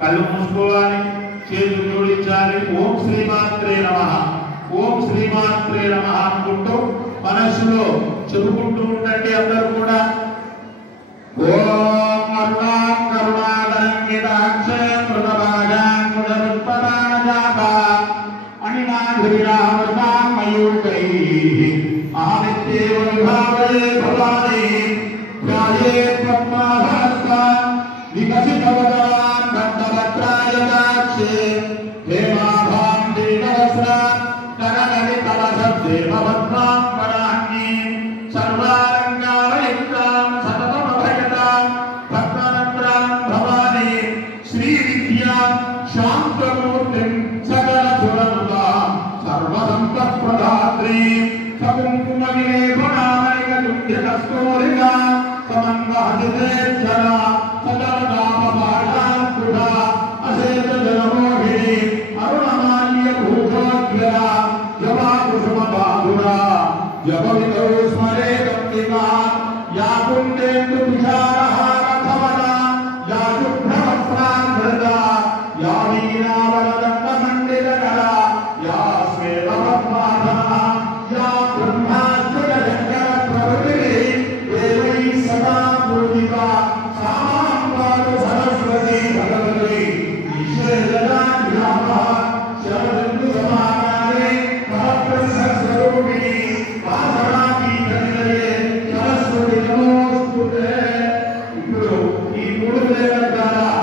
కళ్ళు మూసుకోవాలి చేతులు జోడించాలి ఓం శ్రీమాత్రే నమ. ఓం శ్రీమాత్రే నమ అనుకుంటూ మనస్సులో చెప్పుకుంటూ ఉండండి అందరూ కూడా. ఓం అరుణాం కరుణాకరంగితాక్షయం కృతభాజాం కుడరుత్పదాజాత అణిమాధురిరామృతాం మయూకైః అహమిత్యేవ భవాని. ధ్యాయే పద్మాసనస్వాం హేమాభాం దీనవస్రాం కనకలితలసద్దేవభద్రాం పరాణ్యీం సర్వాలంకారయుక్తాం సతతమభయతాం భక్తనంద్రాం భవాని శ్రీవిద్యాం శాంతమూర్తిం సకల సురనుతాం సర్వసంపత్ప్రదాత్రీం సకుంకుమ E agora então eu